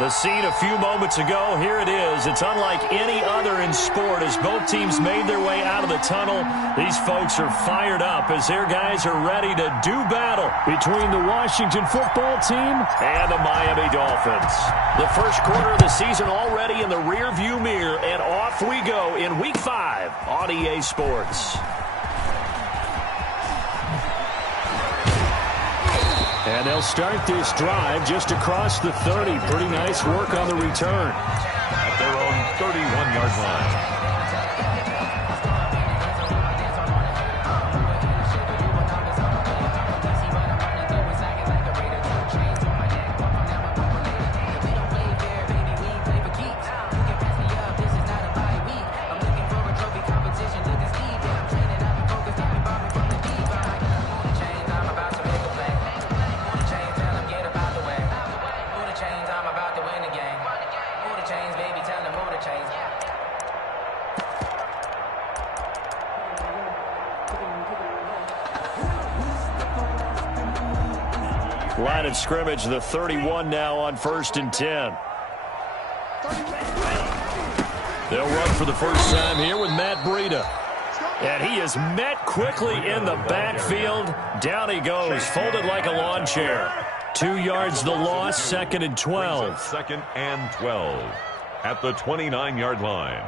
The scene a few moments ago, here it is. It's unlike any other in sport as both teams made their way out of the tunnel. These folks are fired up as their guys are ready to do battle between the Washington football team and the Miami Dolphins. The first quarter of the season already in the rearview mirror, and off we go in Week 5 on EA Sports. And they'll start this drive just across the 30. Pretty nice work on the return. At their own 31-yard line. Line of scrimmage, the 31 now on 1st and 10. They'll run for the first time here with Matt Breida. And he is met quickly in the backfield. Down he goes, folded like a lawn chair. 2 yards the loss, 2nd and 12. 2nd and 12 at the 29-yard line.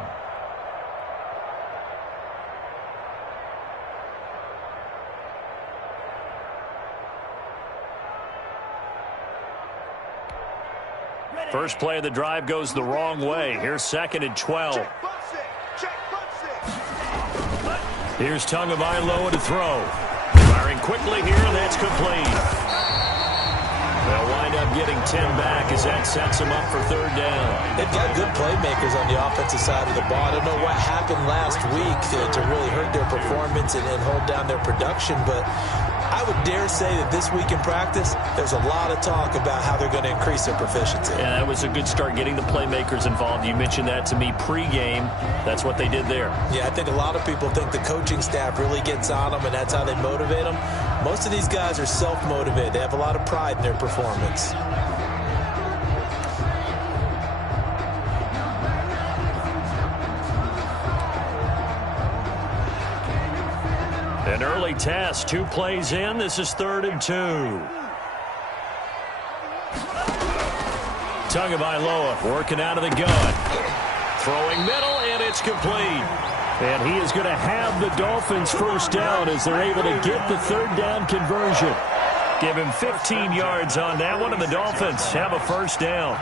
First play of the drive goes the wrong way. Here's 2nd and 12. Here's Tagovailoa to throw. Firing quickly here, and that's complete. They'll wind up getting 10 back as that sets them up for 3rd down. They've got good playmakers on the offensive side of the ball. I don't know what happened last week to really hurt their performance and hold down their production, but I would dare say that this week in practice, there's a lot of talk about how they're going to increase their proficiency. Yeah, that was a good start getting the playmakers involved. You mentioned that to me pregame. That's what they did there. Yeah, I think a lot of people think the coaching staff really gets on them, and that's how they motivate them. Most of these guys are self-motivated. They have a lot of pride in their performance. An early test, 2 plays in. This is 3rd and 2. Tagovailoa working out of the gun. Throwing middle, and it's complete. And he is going to have the Dolphins first down as they're able to get the 3rd down conversion. Give him 15 yards on that one, and the Dolphins have a first down.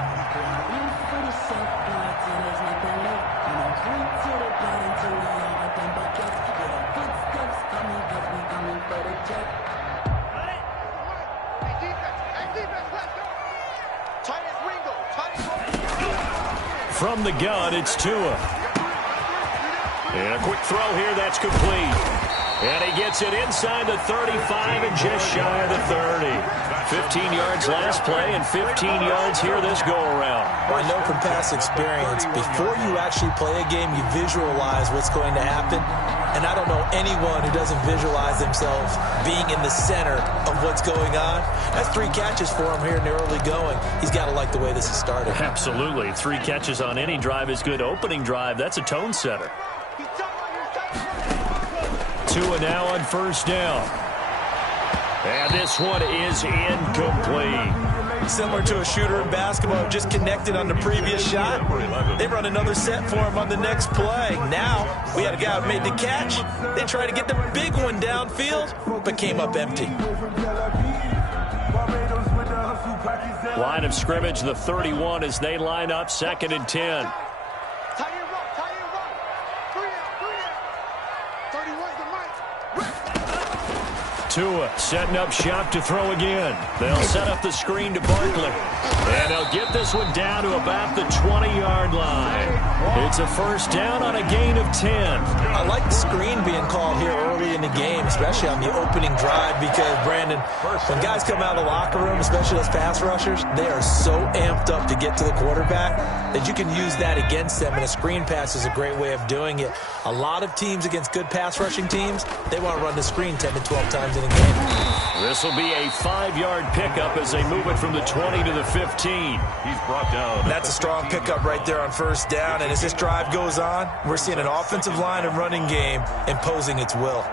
From the gun, it's Tua. And a quick throw here, that's complete. And he gets it inside the 35 and just shy of the 30. 15 yards last play and 15 yards here this go-around. Well, I know from past experience, before you actually play a game, you visualize what's going to happen. And I don't know anyone who doesn't visualize themselves being in the center of what's going on. That's 3 catches for him here in the early going. He's got to like the way this has started. Absolutely. 3 catches on any drive is good. Opening drive, that's a tone setter. Tua now on first down. And this one is incomplete. Similar to a shooter in basketball, just connected on the previous shot. They run another set for him on the next play. Now, we had a guy who made the catch. They tried to get the big one downfield, but came up empty. Line of scrimmage, the 31 as they line up, 2nd and 10. Tua setting up shop to throw again. They'll set up the screen to Barkley. And they'll get this one down to about the 20-yard line. It's a first down on a gain of 10. I like the screen being called here early in the game, especially on the opening drive, because, Brandon, when guys come out of the locker room, especially those pass rushers, they are so amped up to get to the quarterback that you can use that against them, and a screen pass is a great way of doing it. A lot of teams against good pass rushing teams, they want to run the screen 10 to 12 times in a game. This will be a 5-yard pickup as they move it from the 20 to the 15. He's brought down. That's a strong pickup right there on first down. And as this drive goes on, we're seeing an offensive line and running game imposing its will.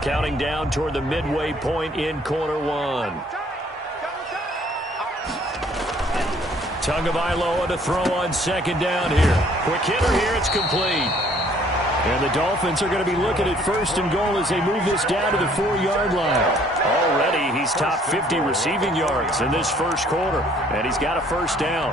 Counting down toward the midway point in quarter one. Tagovailoa to throw on second down here. Quick hitter here, it's complete. And the Dolphins are going to be looking at first and goal as they move this down to the 4-yard line. Already, he's top 50 receiving yards in this first quarter, and he's got a first down.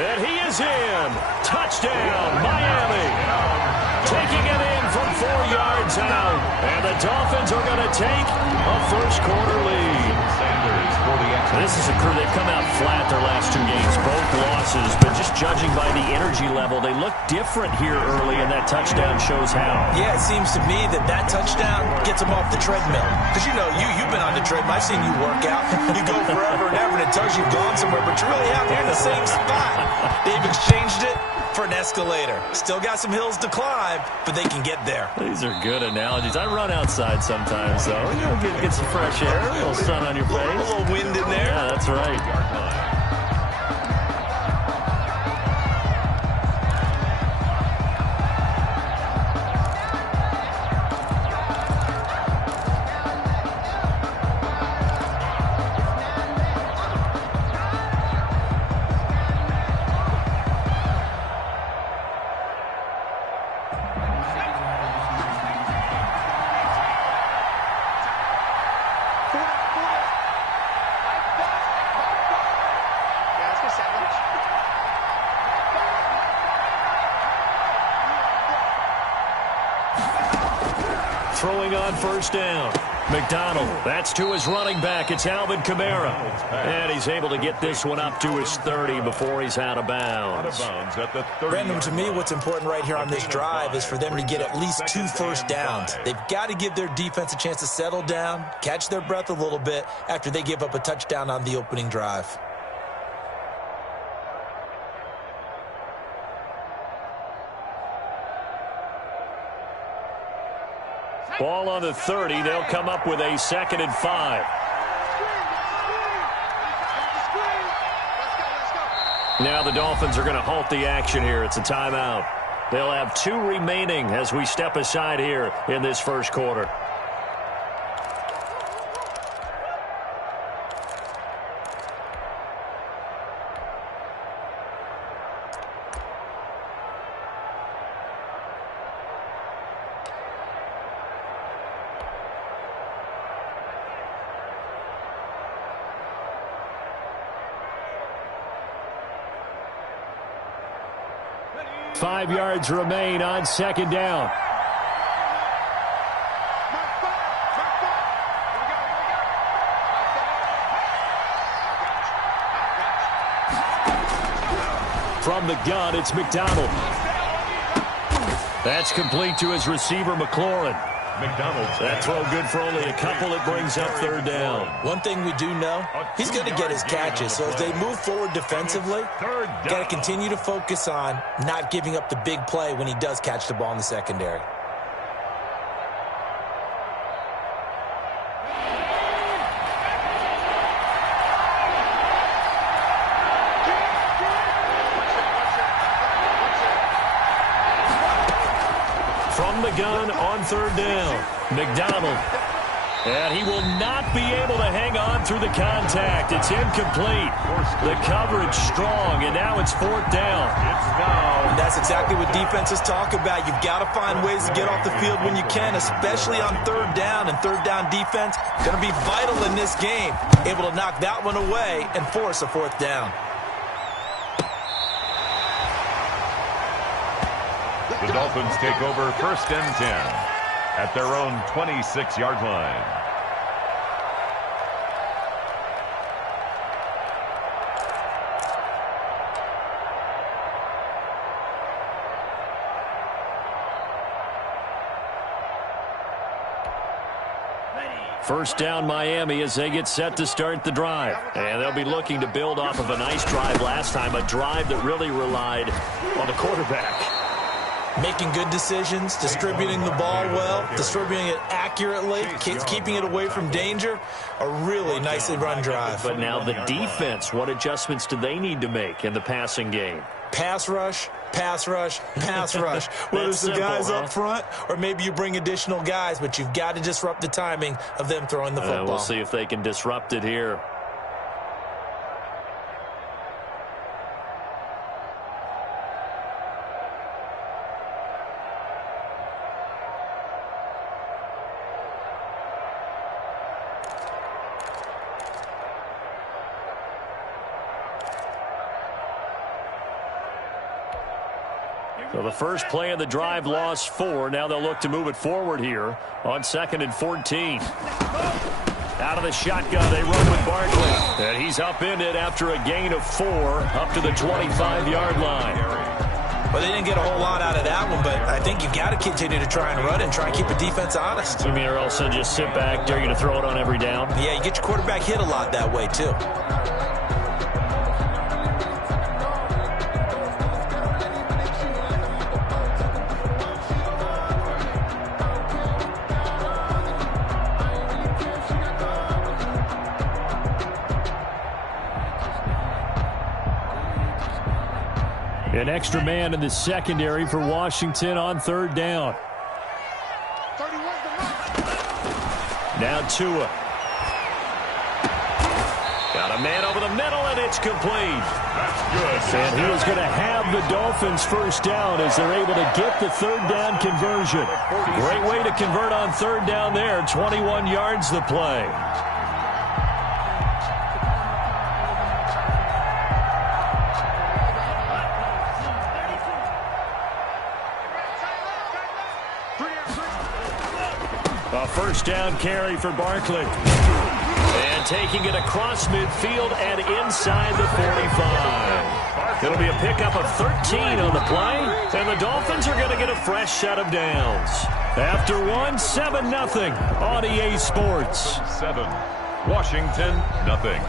And he is in. Touchdown, Miami. Taking it in from 4 yards out. And the Dolphins are going to take a first-quarter lead. This is a crew. They've come out flat their last 2 games, both losses. But just judging by the energy level, they look different here early, and that touchdown shows how. Yeah, it seems to me that touchdown gets them off the treadmill. Because, you know, you've been on the treadmill. I've seen you work out. You go forever and ever, and it tells you've gone somewhere, but you're really out there in the same spot. They've exchanged it for an escalator. Still got some hills to climb, but they can get there. These are good analogies. I run outside sometimes, though. You know, get some fresh air, a little sun on your face. A little wind in there. Yeah, that's right. Throwing on first down. McDonald, that's to his running back. It's Alvin Kamara. And he's able to get this one up to his 30 before he's out of bounds. Brandon, to me, what's important right here on this drive is for them to get at least 2 first downs. They've got to give their defense a chance to settle down, catch their breath a little bit after they give up a touchdown on the opening drive. Ball on the 30. They'll come up with a 2nd and 5. Now the Dolphins are going to halt the action here. It's a timeout. They'll have 2 remaining as we step aside here in this first quarter. Five yards remain on second down. From the gun, it's McDonald. That's complete to his receiver, McLaurin. That throw good for only a couple. It brings up third down. One thing we do know, he's going to get his catches. So as they move forward defensively, got to continue to focus on not giving up the big play when he does catch the ball in the secondary. From the gun on third down, McDonald. And he will not be able to hang on through the contact. It's incomplete. The coverage strong, and now it's 4th down. And that's exactly what defenses talk about. You've got to find ways to get off the field when you can, especially on 3rd down. And 3rd down defense going to be vital in this game. Able to knock that one away and force a 4th down. The Dolphins take over 1st and 10. At their own 26-yard line. First down Miami as they get set to start the drive. And they'll be looking to build off of a nice drive last time, a drive that really relied on the quarterback. Making good decisions, distributing the ball well, distributing it accurately, keeping it away from danger. A really nicely run drive. But now the defense, what adjustments do they need to make in the passing game? Pass rush, pass rush, pass rush. Whether it's the guys up front or maybe you bring additional guys, but you've got to disrupt the timing of them throwing the football. We'll see if they can disrupt it here. So the first play of the drive lost 4. Now they'll look to move it forward here on 2nd and 14. Out of the shotgun, they run with Barkley. And he's upended after a gain of 4 up to the 25-yard line. Well, they didn't get a whole lot out of that one, but I think you've got to continue to try and run and try and keep the defense honest. You mean, or else they'll just sit back, dare you to throw it on every down? Yeah, you get your quarterback hit a lot that way, too. An extra man in the secondary for Washington on 3rd down. Now Tua. Got a man over the middle, and it's complete. That's good. And he is going to have the Dolphins first down as they're able to get the 3rd down conversion. Great way to convert on 3rd down there. 21 yards the play. A first down carry for Barkley. And taking it across midfield and inside the 45. It'll be a pickup of 13 on the play. And the Dolphins are going to get a fresh set of downs. After 7-0 on EA Sports. 7. Washington, nothing.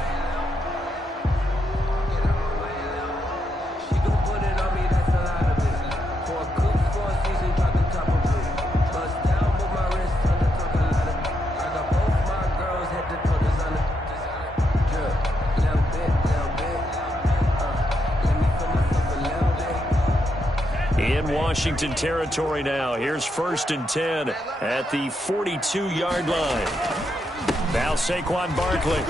Washington territory now. Here's 1st and 10 at the 42-yard line. Now Saquon Barkley.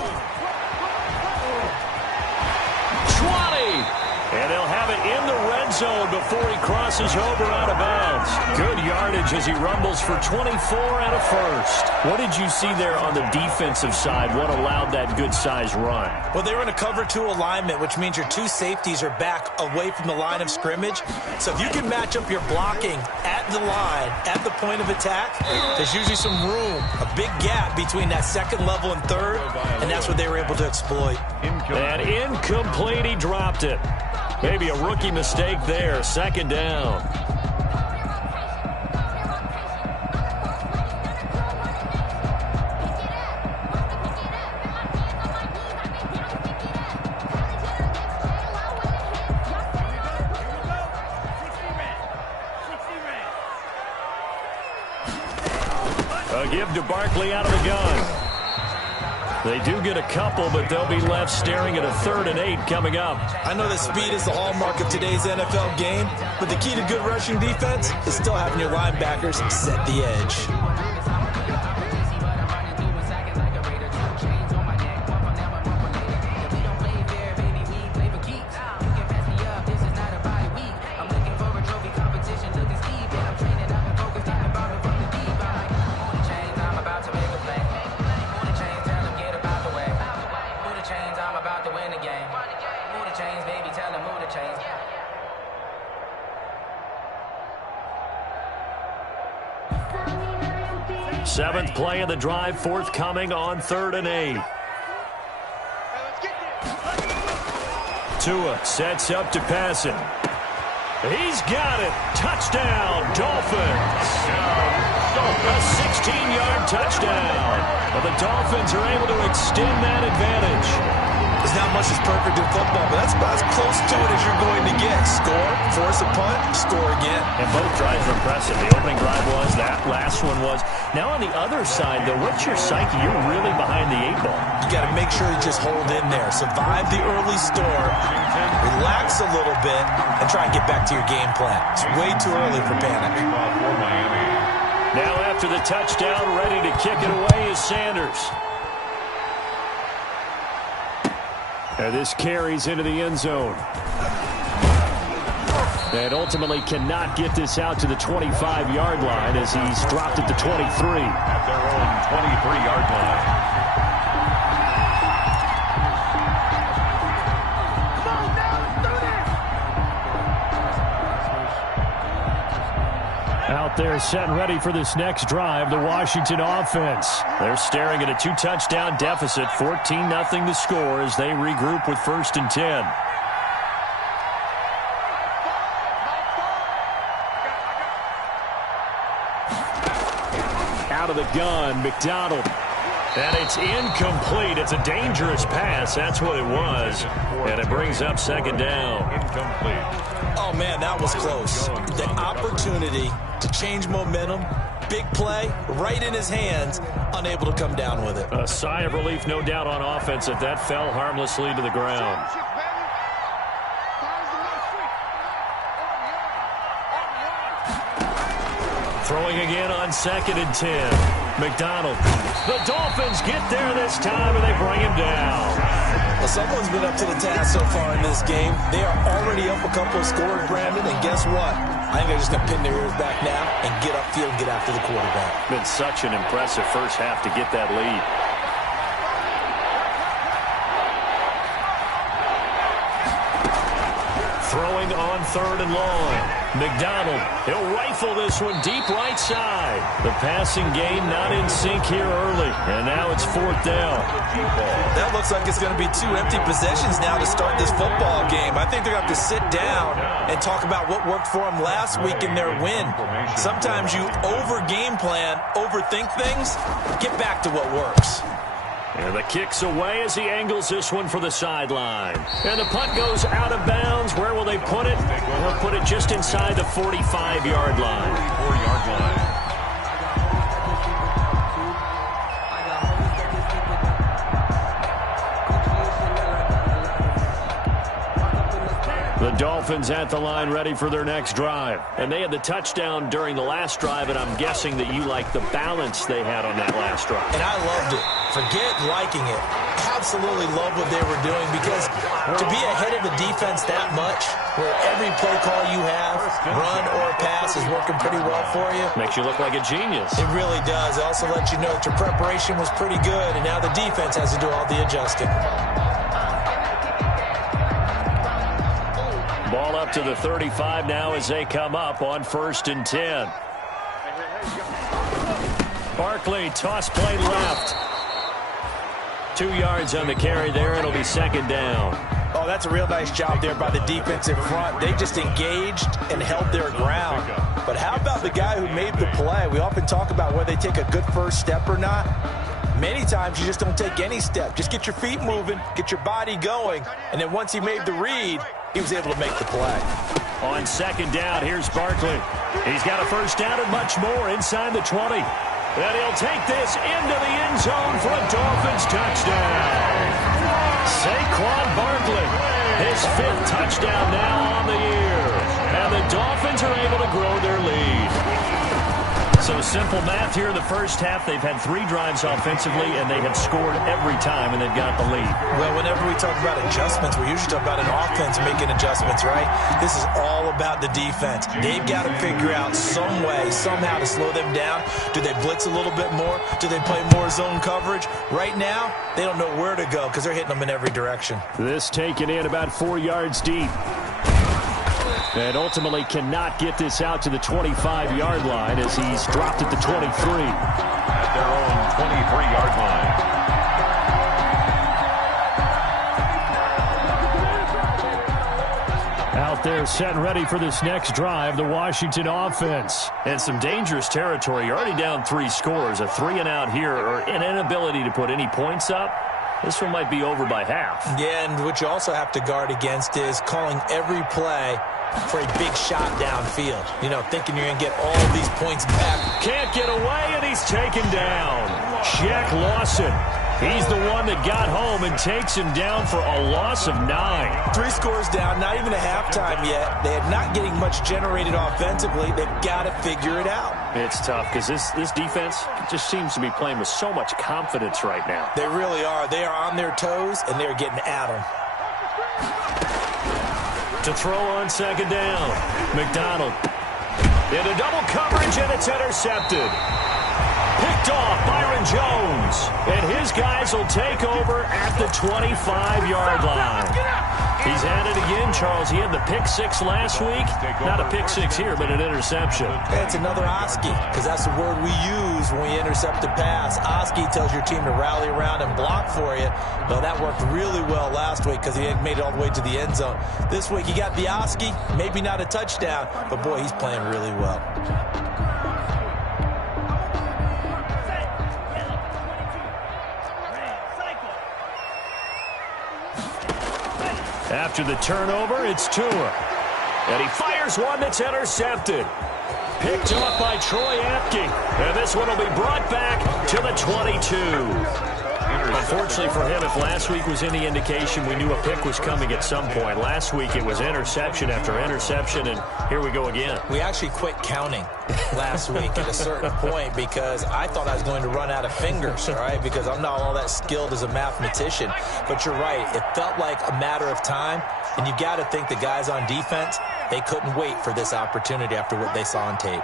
20! And they'll have it in the red zone before he crosses over out of bounds. Good yardage as he rumbles for 24 and a first. What did you see there on the defensive side? What allowed that good-sized run? Well, they were in a cover 2 alignment, which means your 2 safeties are back away from the line of scrimmage. So if you can match up your blocking at the line, at the point of attack, there's usually some room, a big gap between that 2nd level and 3rd, and that's what they were able to exploit. And incomplete, he dropped it. Maybe a rookie mistake there. 2nd down. A give to Barkley out of the gun. They do get a couple, but they'll be left staring at a 3rd and 8 coming up. I know that speed is the hallmark of today's NFL game, but the key to good rushing defense is still having your linebackers set the edge. in the game. Move the chains, baby. Tell them move the chains. Seventh play of the drive, forthcoming on 3rd and 8. Tua sets up to pass it. He's got it. Touchdown, Dolphins. A 16-yard touchdown. But the Dolphins are able to extend that advantage. There's not much that's perfect in football, but that's about as close to it as you're going to get. Score, force a punt, score again. And both drives are impressive. The opening drive was, that last one was. Now on the other side, though, what's your psyche? You're really behind the 8 ball. You got to make sure you just hold in there. Survive the early storm, relax a little bit, and try and get back to your game plan. It's way too early for panic. Now after the touchdown, ready to kick it away is Sanders. And this carries into the end zone. And ultimately cannot get this out to the 25-yard line as he's dropped at the 23. At their own 23-yard line. Out there set and ready for this next drive, the Washington offense. They're staring at a 2-touchdown deficit, 14-0 the score as they regroup with 1st and 10. Out of the gun, McDonald. And it's incomplete. It's a dangerous pass. That's what it was. And it brings up 2nd down. Incomplete. Oh, man, that was close. The opportunity to change momentum, big play, right in his hands, unable to come down with it. A sigh of relief, no doubt, on offense if that fell harmlessly to the ground. Throwing again on 2nd and 10. McDonald. The Dolphins get there this time, and they bring him down. Well, someone's been up to the task so far in this game. They are already up a couple of scores, Brandon, and guess what? I think they're just going to pin their ears back now and get upfield and get after the quarterback. Been such an impressive first half to get that lead. Throwing on 3rd and long. McDonald, he'll rifle this one deep right side. The passing game not in sync here early, and now it's 4th down. That looks like it's going to be 2 empty possessions now to start this football game. I think they're going to have to sit down and talk about what worked for them last week in their win. Sometimes you over-game plan, overthink things. Get back to what works. And the kick's away as he angles this one for the sideline. And the punt goes out of bounds. Where will they put it? They'll put it just inside the 45-yard line. 44-yard line. The Dolphins at the line ready for their next drive. And they had the touchdown during the last drive, and I'm guessing that you like the balance they had on that last drive. And I loved it. Forget liking it. Absolutely love what they were doing, because to be ahead of the defense that much, where every play call you have, run or pass, is working pretty well for you. Makes you look like a genius. It really does. It also lets you know that your preparation was pretty good, and now the defense has to do all the adjusting. Ball up to the 35 now as they come up on 1st and 10. Barkley, toss play left. 2 yards on the carry there. It'll be 2nd down. Oh, that's a real nice job there by the defense in front. They just engaged and held their ground. But how about the guy who made the play? We often talk about whether they take a good first step or not. Many times you just don't take any step. Just get your feet moving, get your body going, and then once he made the read, he was able to make the play. On 2nd down, here's Barkley. He's got a first down and much more inside the 20. And he'll take this into the end zone for a Dolphins touchdown. Saquon Barkley, his 5th touchdown now on the year. And the Dolphins are able to grow their lead. So simple math here in the first half. They've had 3 drives offensively, and they have scored every time, and they've got the lead. Well, whenever we talk about adjustments, we usually talk about an offense making adjustments, right? This is all about the defense. They've got to figure out some way, somehow to slow them down. Do they blitz a little bit more? Do they play more zone coverage? Right now, they don't know where to go because they're hitting them in every direction. This taken in about 4 yards deep. And ultimately cannot get this out to the 25-yard line as he's dropped at the 23. At their own 23-yard line. Out there set and ready for this next drive, the Washington offense. And some dangerous territory. You're already down 3 scores. A 3-and-out here or an inability to put any points up. This one might be over by half. Yeah, and what you also have to guard against is calling every play for a big shot downfield. You know, thinking you're going to get all these points back. Can't get away, and he's taken down. Jack Lawson. He's the one that got home and takes him down for a loss of 9. 3 scores down, not even a halftime yet. They are not getting much generated offensively. They've got to figure it out. It's tough because this defense just seems to be playing with so much confidence right now. They really are. They are on their toes, and they're getting at them. To throw on second down. McDonald. Into double coverage, and it's intercepted. Picked off Byron Jones. And his guys will take over at the 25-yard line. He's at it again, Charles. He had the pick 6 last week. Not a pick 6 here, but an interception. It's another Oski, because that's the word we use when we intercept a pass. Oski tells your team to rally around and block for you. Well, that worked really well last week because he had made it all the way to the end zone. This week, he got the Oski, maybe not a touchdown, but boy, he's playing really well. After the turnover, it's Tua. And he fires one that's intercepted. Picked off by Troy Apke. And this one will be brought back to the 22. Unfortunately for him, if last week was any indication, we knew a pick was coming at some point. Last week it was interception after interception, and here we go again. We actually quit counting last week at a certain point because I thought I was going to run out of fingers, all right, because I'm not all that skilled as a mathematician. But you're right. It felt like a matter of time, and you got to think the guys on defense, they couldn't wait for this opportunity after what they saw on tape.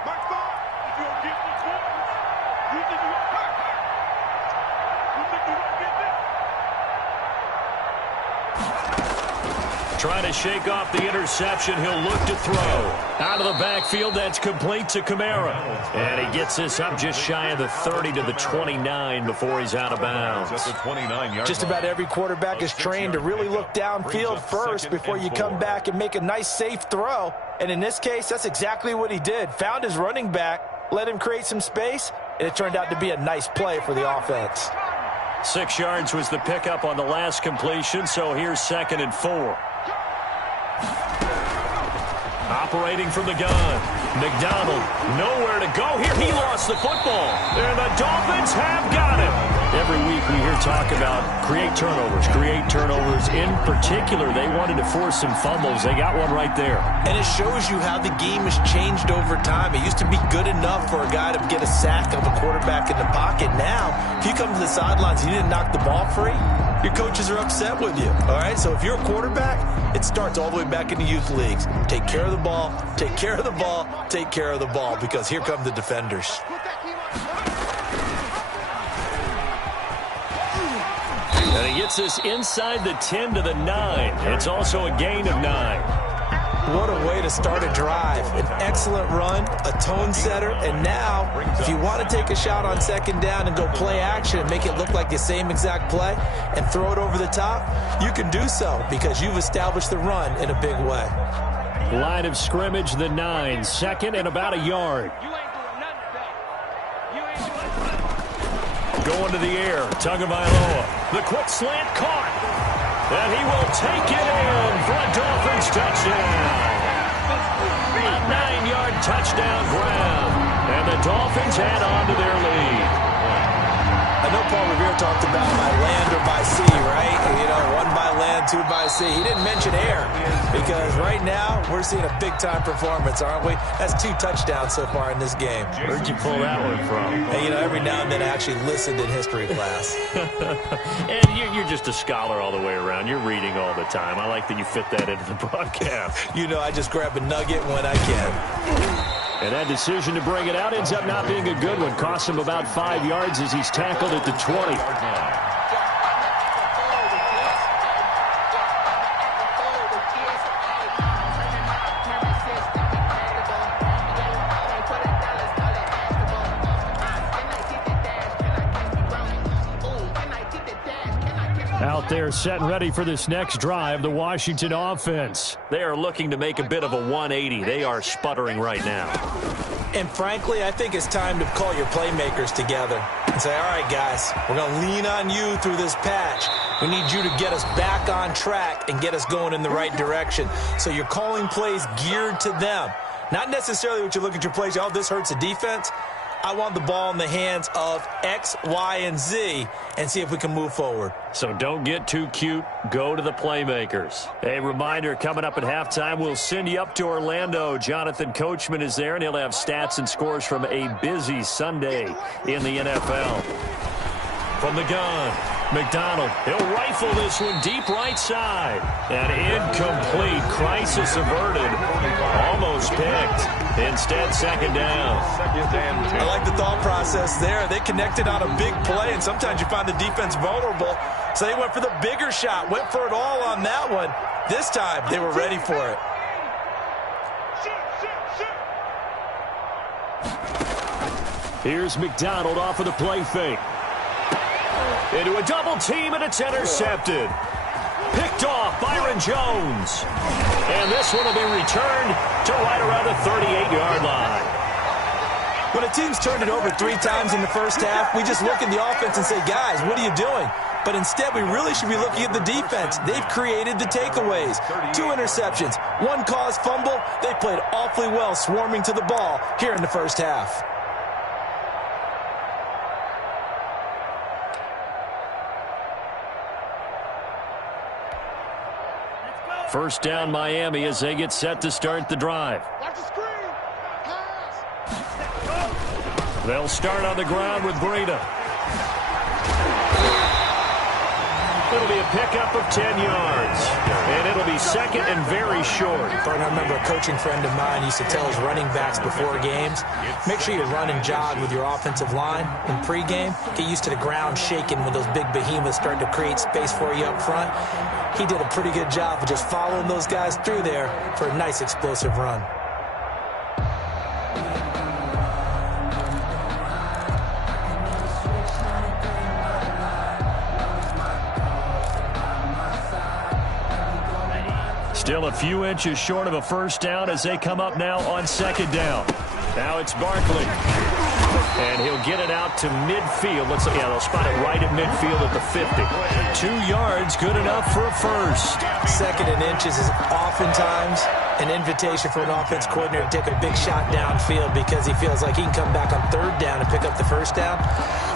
Trying to shake off the interception. He'll look to throw. Out of the backfield, that's complete to Kamara. And he gets this up just shy of the 30 to the 29 before he's out of bounds. Just about every quarterback is trained to really look downfield first before you come back and make a nice, safe throw. And in this case, that's exactly what he did. Found his running back, let him create some space, and it turned out to be a nice play for the offense. 6 yards was the pickup on the last completion, so here's 2nd and 4. Operating from the gun. McDonald, nowhere to go here. He lost the football. And the Dolphins have got him. Every week we hear talk about create turnovers. In particular, they wanted to force some fumbles. They got one right there. And it shows you how the game has changed over time. It used to be good enough for a guy to get a sack of a quarterback in the pocket. Now, if you come to the sidelines and you didn't knock the ball free, your coaches are upset with you. All right, so if you're a quarterback, it starts all the way back in the youth leagues. Take care of the ball, take care of the ball, take care of the ball, because here come the defenders. And he gets this inside the 10 to the 9. It's also a gain of 9. What a way to start a drive. An excellent run, a tone setter, and now, if you want to take a shot on 2nd down and go play action and make it look like the same exact play and throw it over the top, you can do so because you've established the run in a big way. Line of scrimmage, the 9. 2nd and about a yard. Going to the air, Tagovailoa. The quick slant caught. And he will take it in for a Dolphins touchdown. A 9-yard touchdown grab. And the Dolphins add on to their lead. I know Paul Revere talked about by land or by sea, right? You know, 1 by land, 2 by sea. He didn't mention air because right now we're seeing a big-time performance, aren't we? That's 2 touchdowns so far in this game. Where'd you pull that one from? And, you know, every now and then I actually listened in history class. And you're just a scholar all the way around. You're reading all the time. I like that you fit that into the broadcast. You know, I just grab a nugget when I can. And that decision to bring it out ends up not being a good one. Costs him about 5 yards as he's tackled at the 20. Out there set and ready for this next drive, the Washington offense. They are looking to make a bit of a 180. They are sputtering right now. And frankly, I think it's time to call your playmakers together and say, all right, guys, we're going to lean on you through this patch. We need you to get us back on track and get us going in the right direction. So you're calling plays geared to them. Not necessarily what you look at your plays, oh, this hurts the defense. I want the ball in the hands of X, Y, and Z and see if we can move forward. So don't get too cute. Go to the playmakers. A reminder, coming up at halftime, we'll send you up to Orlando. Jonathan Coachman is there, and he'll have stats and scores from a busy Sunday in the NFL. From the gun, McDonald. He'll rifle this one deep right side. And incomplete. Crisis averted. Almost picked. Instead, second down. I like the thought process there. They connected on a big play, and sometimes you find the defense vulnerable. So they went for the bigger shot, went for it all on that one. This time, they were ready for it. Here's McDonald off of the play fake. Into a double team, and it's intercepted. Picked off Byron Jones. And this one will be returned to right around the 38-yard line. When a team's turned it over 3 times in the first half, we just look at the offense and say, guys, what are you doing? But instead, we really should be looking at the defense. They've created the takeaways. 2 interceptions, 1 caused fumble. They played awfully well swarming to the ball here in the first half. First down, Miami, as they get set to start the drive. They'll start on the ground with Breida. It'll be a pickup of 10 yards. And it'll be second and very short. I remember a coaching friend of mine used to tell his running backs before games, make sure you run and jog with your offensive line in pregame. Get used to the ground shaking when those big behemoths start to create space for you up front. He did a pretty good job of just following those guys through there for a nice explosive run. Still a few inches short of a first down as they come up now on second down. Now it's Barkley. And he'll get it out to midfield. Let's look. Yeah, they'll spot it right at midfield at the 50. 2 yards, good enough for a first. Second and inches is oftentimes an invitation for an offense coordinator to take a big shot downfield because he feels like he can come back on third down and pick up the first down.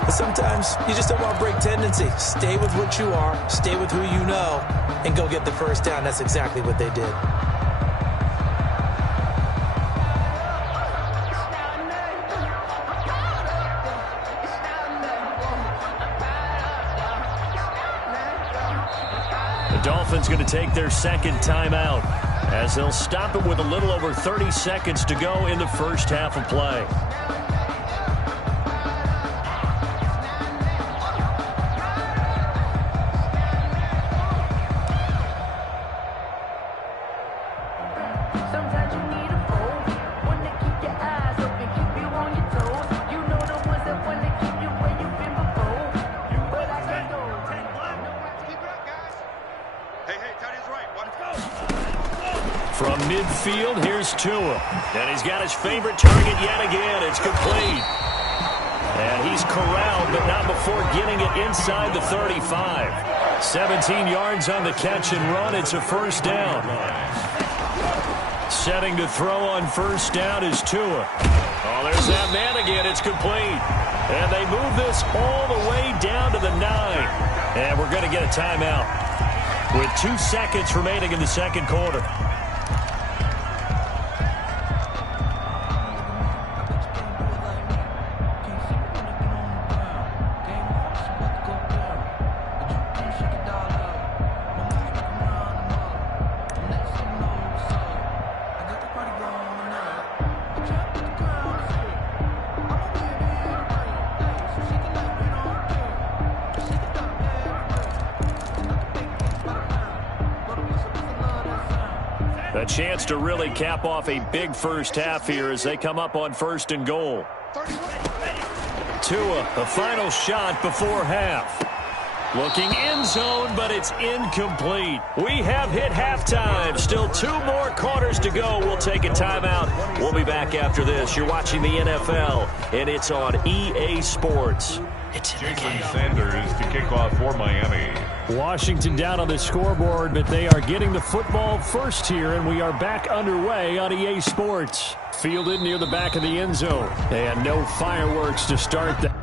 But sometimes you just don't want to break tendency. Stay with what you are, stay with who you know, and go get the first down. That's exactly what they did. The Dolphins going to take their second timeout as they'll stop it with a little over 30 seconds to go in the first half of play. From midfield, here's Tua. And he's got his favorite target yet again. It's complete. And he's corralled, but not before getting it inside the 35. 17 yards on the catch and run. It's a first down. Setting to throw on first down is Tua. Oh, there's that man again. It's complete. And they move this all the way down to the 9. And we're going to get a timeout with 2 seconds remaining in the second quarter. A chance to really cap off a big first half here as they come up on 1st and goal. Tua, a final shot before half. Looking end zone, but it's incomplete. We have hit halftime. Still 2 more quarters to go. We'll take a timeout. We'll be back after this. You're watching the NFL, and it's on EA Sports. It's in the game. Sanders to kick off for Miami. Washington down on the scoreboard, but they are getting the football first here, and we are back underway on EA Sports. Fielded near the back of the end zone, and no fireworks to start that.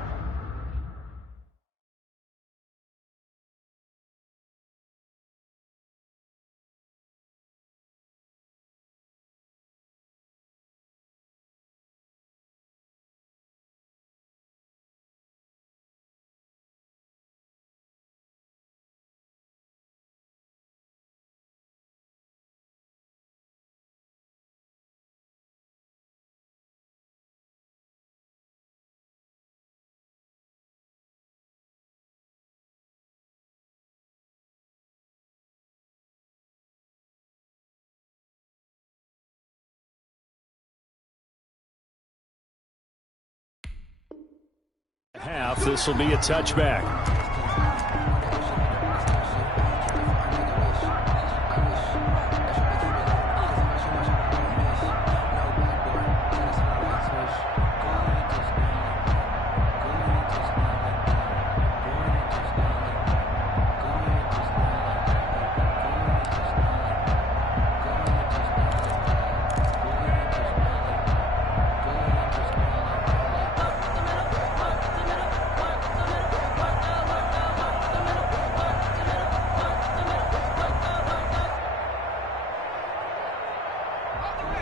Half, this will be a touchback.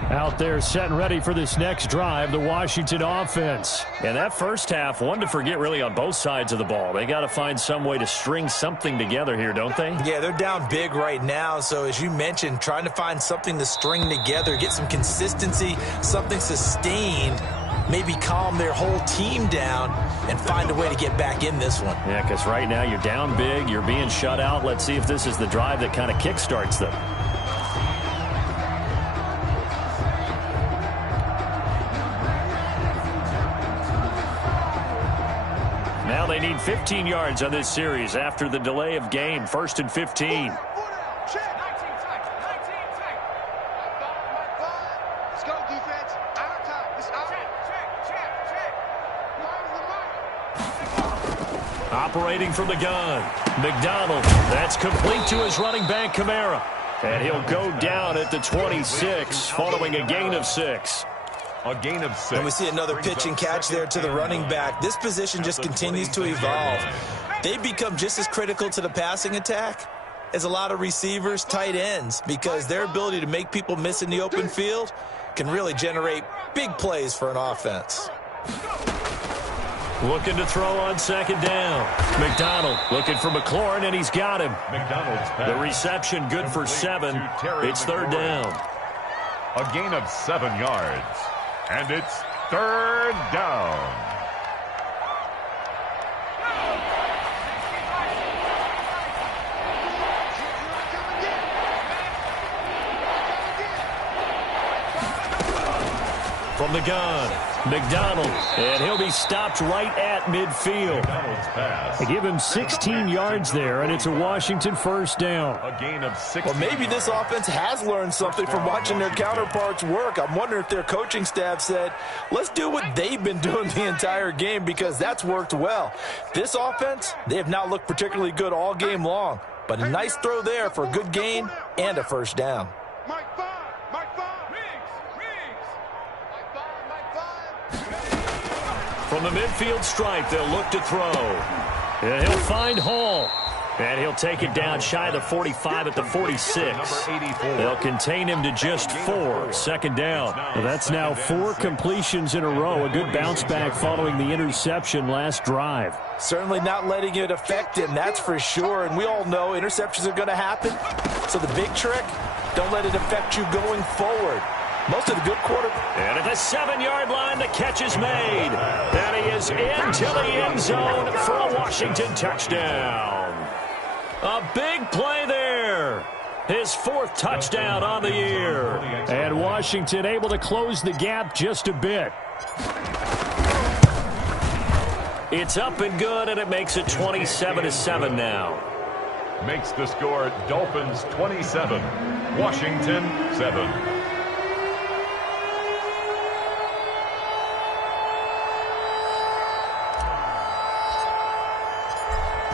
Out there set and ready for this next drive, the Washington offense. And that first half, one to forget really on both sides of the ball. They got to find some way to string something together here, don't they? Yeah, they're down big right now. So as you mentioned, trying to find something to string together, get some consistency, something sustained, maybe calm their whole team down and find a way to get back in this one. Yeah, because right now you're down big, you're being shut out. Let's see if this is the drive that kind of kickstarts them. Now they need 15 yards on this series after the delay of game. 1st and 15. Let's go, defense. Our time. It's our check. Operating from the gun. McDonald. That's complete to his running back, Kamara. And he'll go down at the 26 following a gain of 6. A gain of 6. And we see another pitch and catch there to the running back. This position just continues to evolve. They become just as critical to the passing attack as a lot of receivers, tight ends, because their ability to make people miss in the open field can really generate big plays for an offense. Looking to throw on 2nd down. McDonald looking for McLaurin, and he's got him. McDonald's pass. The reception good for 7. It's 3rd down. A gain of 7 yards. And it's 3rd down. From the gun, McDonald, and he'll be stopped right at midfield. They give him 16 yards there, and it's a Washington 1st down. A gain of 6. Well, maybe this offense has learned something from watching their counterparts work. I'm wondering if their coaching staff said, let's do what they've been doing the entire game, because that's worked well. This offense, they have not looked particularly good all game long, but a nice throw there for a good gain and a 1st down. Mike 5. From the midfield stripe, they'll look to throw. And he'll find Hall. And he'll take it down shy of the 45 at the 46. They'll contain him to just 4. Second down. Well, that's now 4 completions in a row. A good bounce back following the interception last drive. Certainly not letting it affect him, that's for sure. And we all know interceptions are going to happen. So the big trick, don't let it affect you going forward. Most of the good And at the 7-yard line, the catch is made. And he is into the end zone for a Washington touchdown. A big play there. His 4th touchdown on the year. And Washington able to close the gap just a bit. It's up and good, and it makes it 27-7 now. Makes the score Dolphins 27, Washington 7.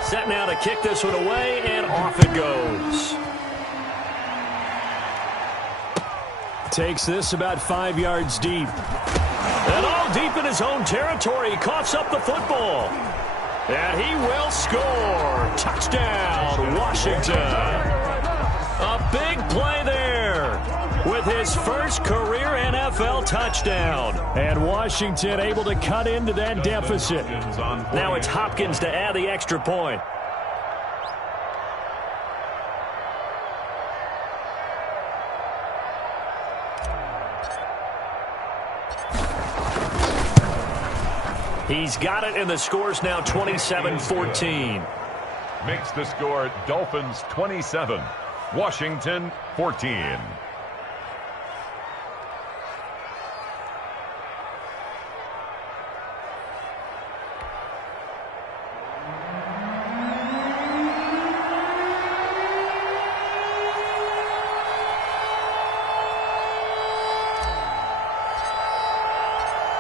Set now to kick this one away, and off it goes. Takes this about 5 yards deep. And all deep in his own territory. He coughs up the football. And he will score. Touchdown, Washington. A big play there with his first career NFL touchdown. And Washington able to cut into that deficit. Now it's Hopkins to add the extra point. He's got it, and the score's now 27-14. Makes the score Dolphins 27, Washington 14.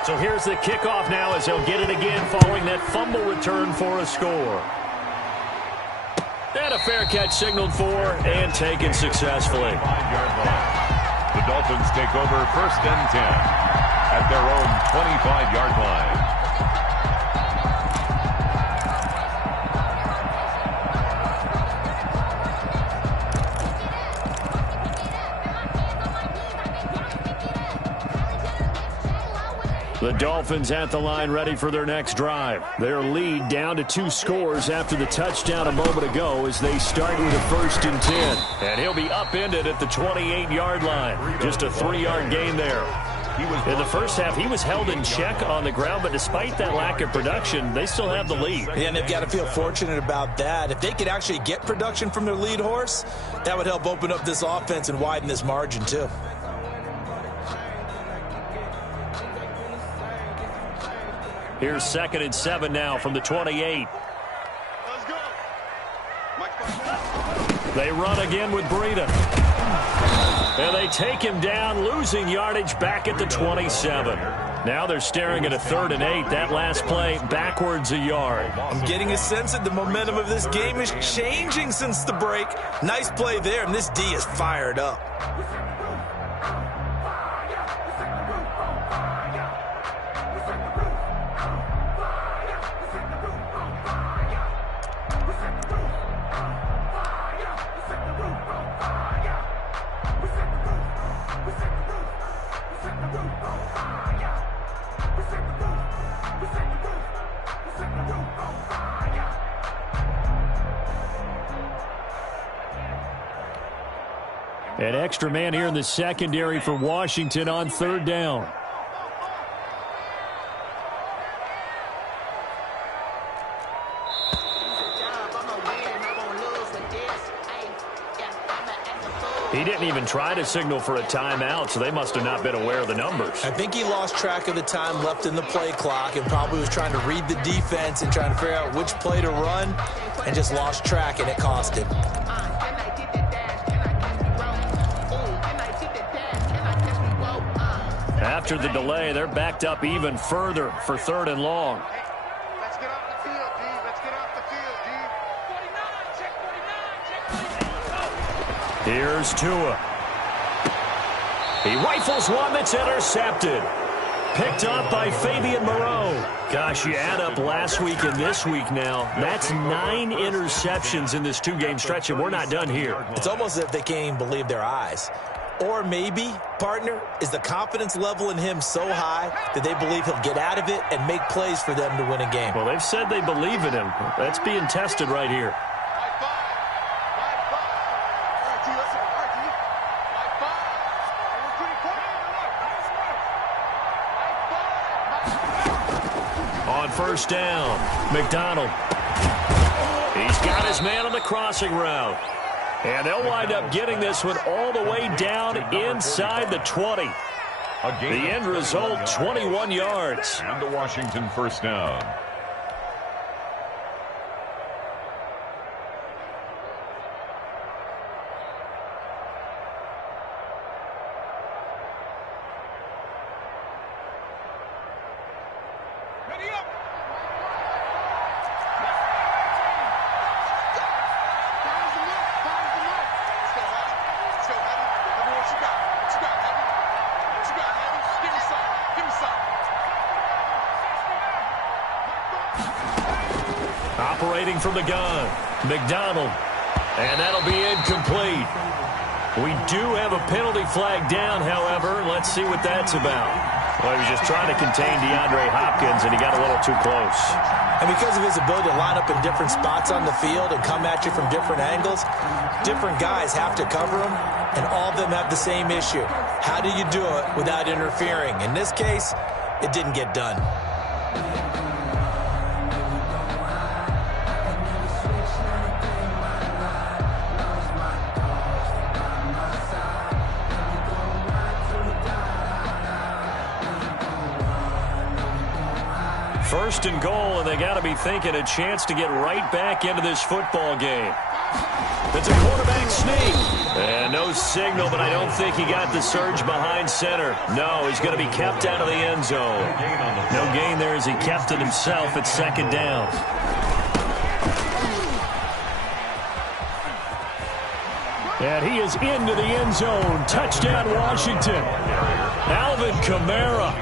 So here's the kickoff now as he'll get it again following that fumble return for a score. And a fair catch signaled for and taken successfully. The Dolphins take over 1st and 10 at their own 25-yard line. The Dolphins at the line ready for their next drive. Their lead down to 2 scores after the touchdown a moment ago as they start with a 1st and 10. And he'll be upended at the 28-yard line. Just a 3-yard gain there. In the first half, he was held in check on the ground, but despite that lack of production, they still have the lead. Yeah, and they've got to feel fortunate about that. If they could actually get production from their lead horse, that would help open up this offense and widen this margin too. Here's 2nd and 7 now from the 28. Let's go. They run again with Breida. And they take him down, losing yardage back at the 27. Now they're staring at a 3rd and 8. That last play backwards a yard. I'm getting a sense that the momentum of this game is changing since the break. Nice play there, and this D is fired up. An extra man here in the secondary for Washington on 3rd down. He didn't even try to signal for a timeout, so they must have not been aware of the numbers. I think he lost track of the time left in the play clock and probably was trying to read the defense and trying to figure out which play to run and just lost track, and it cost him. After the delay, they're backed up even further for 3rd and long. Let's get off the field, D. Let's get off the field, D. Here's Tua. He rifles one that's intercepted. Picked off by Fabian Moreau. Gosh, you add up last week and this week now. That's 9 interceptions in this 2-game stretch, and we're not done here. It's almost as if they can't even believe their eyes. Or maybe, partner, is the confidence level in him so high that they believe he'll get out of it and make plays for them to win a game. Well, they've said they believe in him. That's being tested right here. On first down, McDonald. He's got his man on the crossing route. And they'll wind up getting this one all the way down inside the 20. The end result, 21 yards. And the Washington first down. Operating from the gun, McDonald. And that'll be incomplete. We do have a penalty flag down, however. Let's see what that's about. Well, he was just trying to contain DeAndre Hopkins, and he got a little too close. And because of his ability to line up in different spots on the field and come at you from different angles, different guys have to cover him, and all of them have the same issue. How do you do it without interfering? In this case, it didn't get done. First and goal, and they got to be thinking a chance to get right back into this football game. It's a quarterback sneak. And no signal, but I don't think he got the surge behind center. No, he's going to be kept out of the end zone. No gain there as he kept it himself at second down. And he is into the end zone. Touchdown, Washington. Alvin Kamara,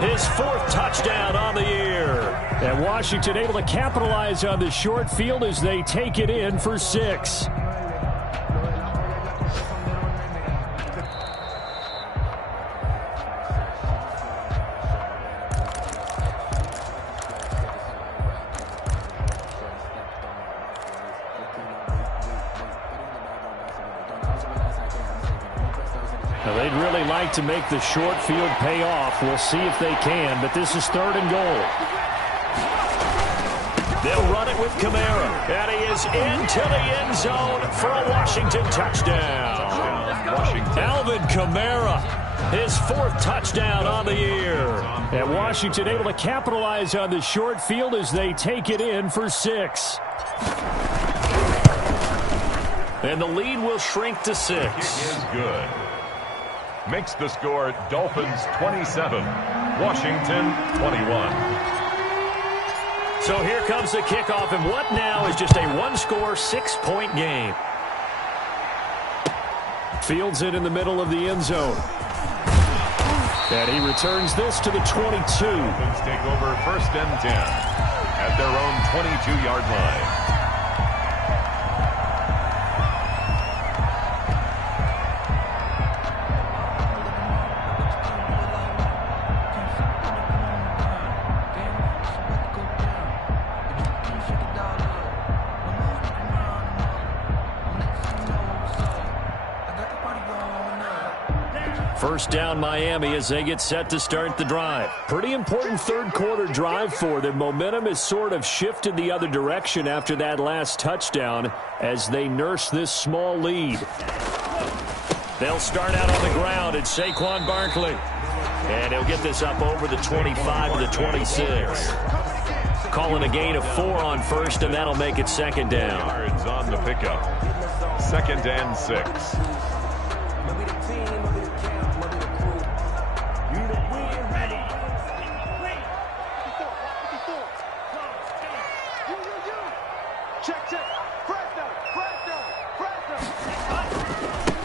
his 4th touchdown on the year. And Washington able to capitalize on the short field as they take it in for 6. They'd really like to make the short field pay off. We'll see if they can, but this is 3rd and goal. They'll run it with Kamara, and he is into the end zone for a Washington touchdown. Alvin Kamara, his 4th touchdown on the year. And Washington able to capitalize on the short field as they take it in for 6. And the lead will shrink to 6. It is good. Makes the score Dolphins 27, Washington 21. So here comes the kickoff, and what now is just a 1-score, 6-point game. Fields it in the middle of the end zone. And he returns this to the 22. Dolphins take over 1st and 10 at their own 22-yard line. First down, Miami, as they get set to start the drive. Pretty important 3rd quarter drive for them. Momentum has sort of shifted the other direction after that last touchdown as they nurse this small lead. They'll start out on the ground at Saquon Barkley. And he'll get this up over the 25 to the 26. Calling a gain of 4 on first, and that'll make it 2nd down. Yards on the pickup. 2nd and 6.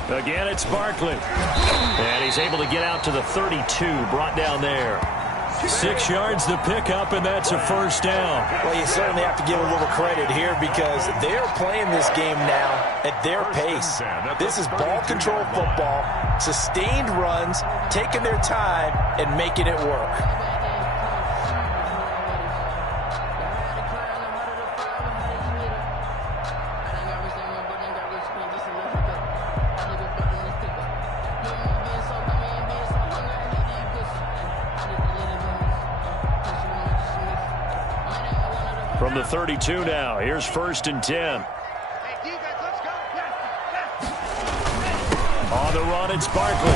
Again, it's Barkley. And he's able to get out to the 32, brought down there. 6 yards to pick up, and that's a first down. Well, you certainly have to give a little credit here because they are playing this game now at their pace. This is ball control football, sustained runs, taking their time, and making it work. From the 32 now, here's 1st and 10. On the run, it's Barkley.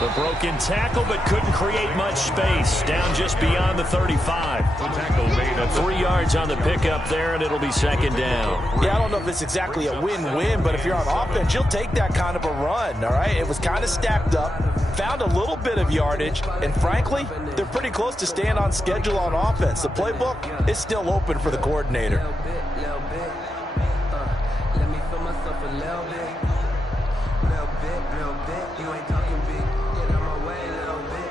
The broken tackle, but couldn't create much space. Down just beyond the 35. The tackle made a 3 yards on the pickup there, and it'll be 2nd down. Yeah, I don't know if it's exactly a win-win, but if you're on offense, you'll take that kind of a run, all right? It was kind of stacked up, found a little bit of yardage, and frankly, they're pretty close to staying on schedule on offense. The playbook is still open for the coordinator. Let me feel myself a little bit. You ain't talking big. Get out my way a little bit.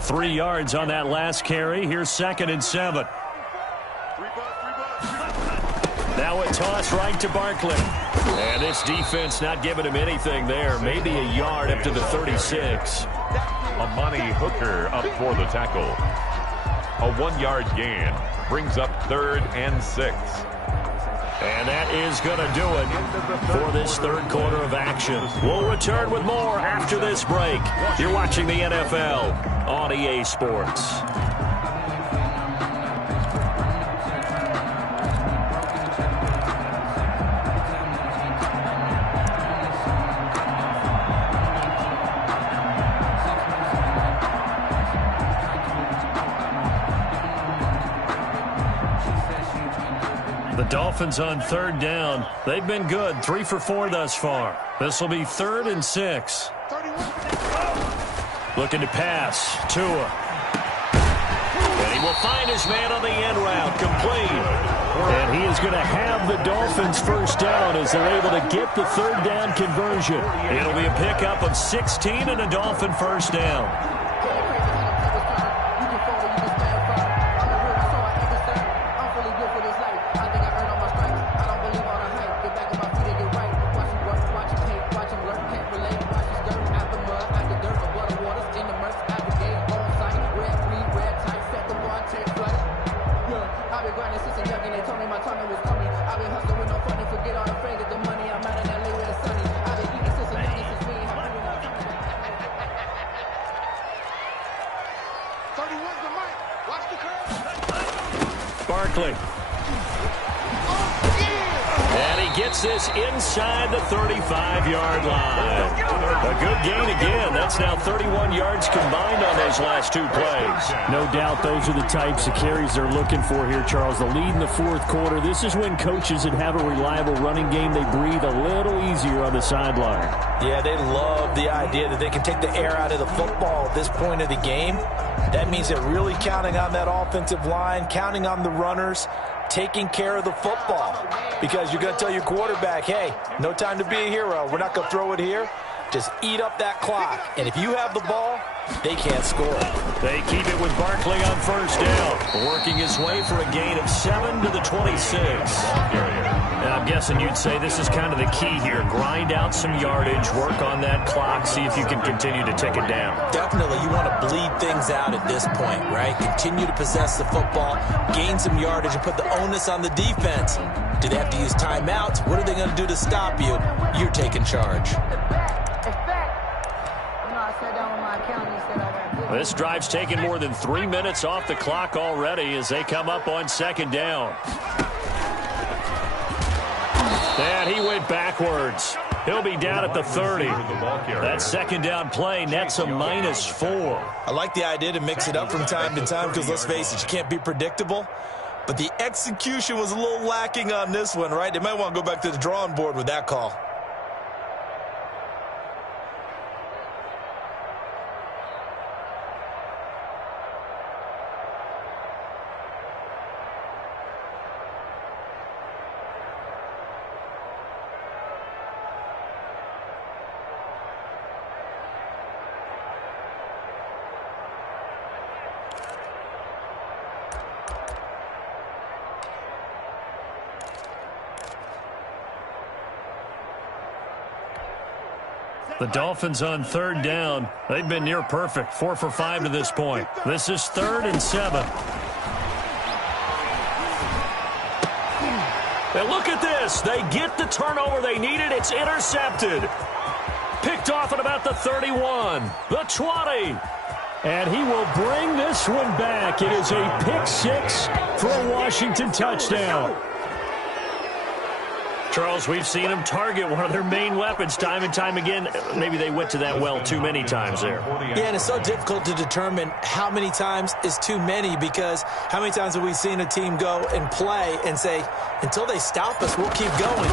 Three yards on that last carry. Here's 2nd and 7. Now a toss right to Barkley. And this defense not giving him anything there. Maybe a yard up to the 36. Amani Hooker up for the tackle. A 1-yard gain brings up 3rd and 6. And that is going to do it for this third quarter of action. We'll return with more after this break. You're watching the NFL on EA Sports. The Dolphins on 3rd down. They've been good, 3 for 4 thus far. This will be 3rd and 6. Looking to pass. Tua. And he will find his man on the end route, complete. And he is going to have the Dolphins first down as they're able to get the 3rd down conversion. It'll be a pickup of 16 and a Dolphin first down. Barkley. And he gets this inside the 35-yard line. A good gain again. That's now 31 yards combined on those last 2 plays. No doubt those are the types of carries they're looking for here, Charles. The lead in the 4th quarter. This is when coaches that have a reliable running game, they breathe a little easier on the sideline. Yeah, they love the idea that they can take the air out of the football at this point of the game. That means they're really counting on that offensive line, counting on the runners, taking care of the football. Because you're going to tell your quarterback, hey, no time to be a hero. We're not going to throw it here. Just eat up that clock. And if you have the ball, they can't score. They keep it with Barkley on 1st down, working his way for a gain of 7 to the 26. And I'm guessing you'd say this is kind of the key here. Grind out some yardage, work on that clock, see if you can continue to tick it down. Definitely, you want to bleed things out at this point, right? Continue to possess the football, gain some yardage, and put the onus on the defense. Do they have to use timeouts? What are they going to do to stop you? You're taking charge. This drive's taken more than 3 minutes off the clock already as they come up on 2nd down. And he went backwards. He'll be down at the 30. That 2nd down play nets a -4. I like the idea to mix it up from time to time because, let's face it, you can't be predictable. But the execution was a little lacking on this one, right? They might want to go back to the drawing board with that call. The Dolphins on third down. They've been near perfect, 4 for 5 to this point. This is 3rd and 7. And look at this. They get the turnover they needed. It's intercepted. Picked off at about the 31, the 20. And he will bring this one back. It is a pick 6 for a Washington touchdown. Charles, we've seen them target one of their main weapons time and time again. Maybe they went to that well too many times there. Yeah, and it's so difficult to determine how many times is too many, because how many times have we seen a team go and play and say, until they stop us, we'll keep going.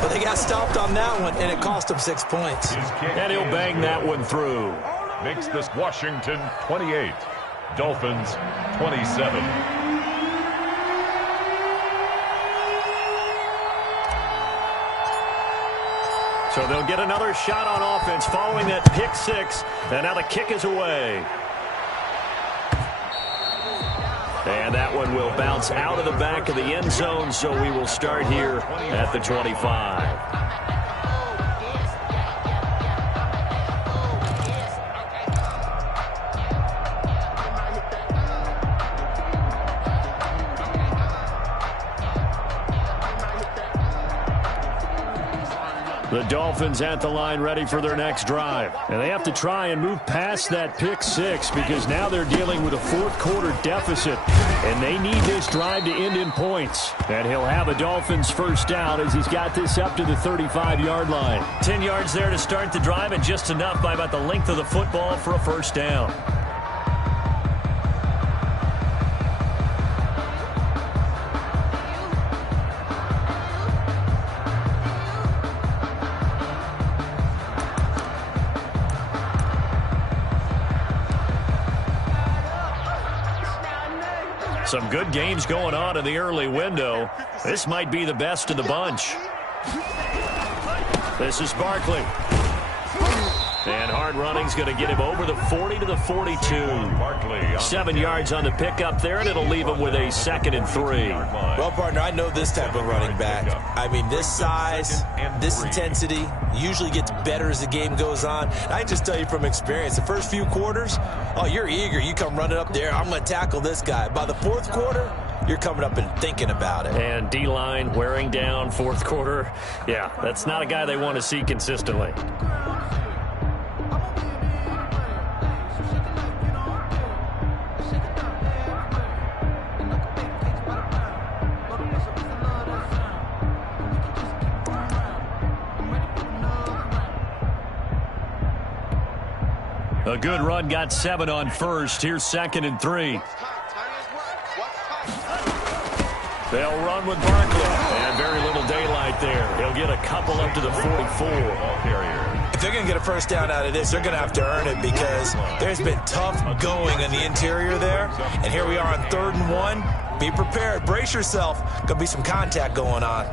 But they got stopped on that one, and it cost them 6 points. And he'll bang that one through. Makes this Washington 28, Dolphins 27. So they'll get another shot on offense following that pick 6, and now the kick is away. And that one will bounce out of the back of the end zone, so we will start here at the 25. The Dolphins at the line ready for their next drive. And they have to try and move past that pick 6, because now they're dealing with a fourth-quarter deficit. And they need this drive to end in points. And he'll have a Dolphins first down as he's got this up to the 35-yard line. 10 yards there to start the drive, and just enough by about the length of the football for a first down. Some good games going on in the early window. This might be the best of the bunch. This is Barkley. And hard running's going to get him over the 40 to the 42. 7 yards on the pickup there, and it'll leave him with a 2nd and 3. Well, partner, I know this type of running back. I mean, this size, this intensity usually gets better as the game goes on. I just tell you from experience, the first few quarters, oh, you're eager. You come running up there. I'm going to tackle this guy. By the fourth quarter, you're coming up and thinking about it. And D-line wearing down fourth quarter. Yeah, that's not a guy they want to see consistently. A good run, got 7 on first. Here's 2nd and 3. They'll run with Barkley. And very little daylight there. He'll get a couple up to the 44. If they're going to get a first down out of this, they're going to have to earn it, because there's been tough going in the interior there. And here we are on 3rd and 1. Be prepared. Brace yourself. Going to be some contact going on.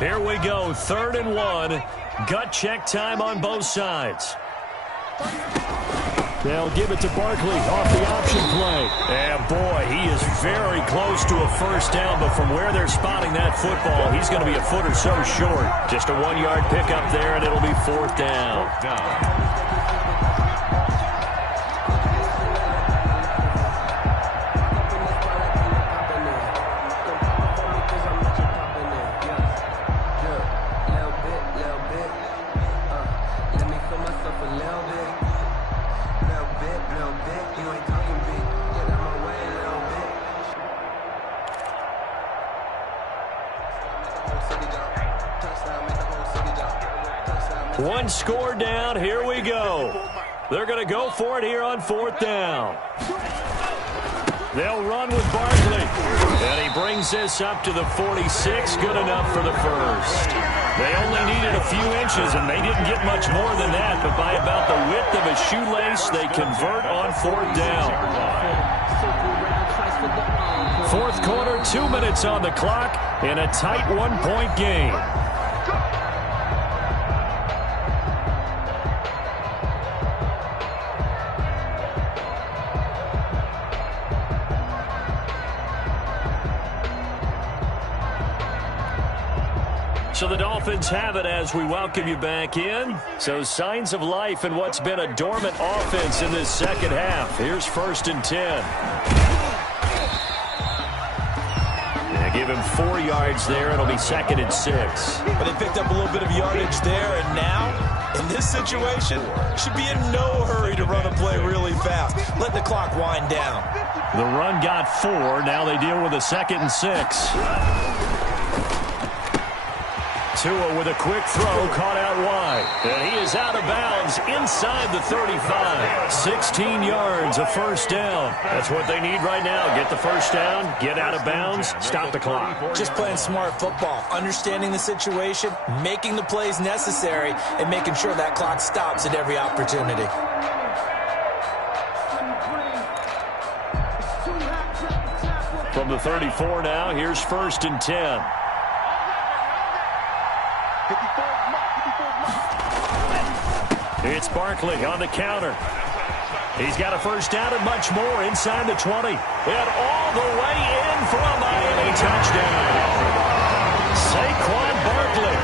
Here we go, 3rd and 1. Gut check time on both sides. They'll give it to Barkley off the option play. And boy, he is very close to a first down, but from where they're spotting that football, he's going to be a foot or so short. Just a 1-yard pickup there, and it'll be 4th down. One score down. Here we go. They're going to go for it here on 4th down. They'll run with Barkley. And he brings this up to the 46. Good enough for the first. They only needed a few inches, and they didn't get much more than that. But by about the width of a shoelace, they convert on 4th down. 4th quarter, 2 minutes on the clock in a tight 1-point game. the Dolphins have it as we welcome you back in. So signs of life in what's been a dormant offense in this second half. Here's 1st and 10. Give him 4 yards there. It'll be 2nd and 6. But they picked up a little bit of yardage there, and now, in this situation, should be in no hurry to run a play really fast. Let the clock wind down. The run got 4. Now they deal with a 2nd and 6. Tua with a quick throw, caught out wide. And he is out of bounds inside the 35. 16 yards, a 1st down. That's what they need right now. Get the 1st down, get out of bounds, stop the clock. Just playing smart football, understanding the situation, making the plays necessary, and making sure that clock stops at every opportunity. From the 34 now, here's 1st and 10. It's Barkley on the counter. He's got a 1st down and much more inside the 20. And all the way in for a Miami touchdown. Saquon Barkley,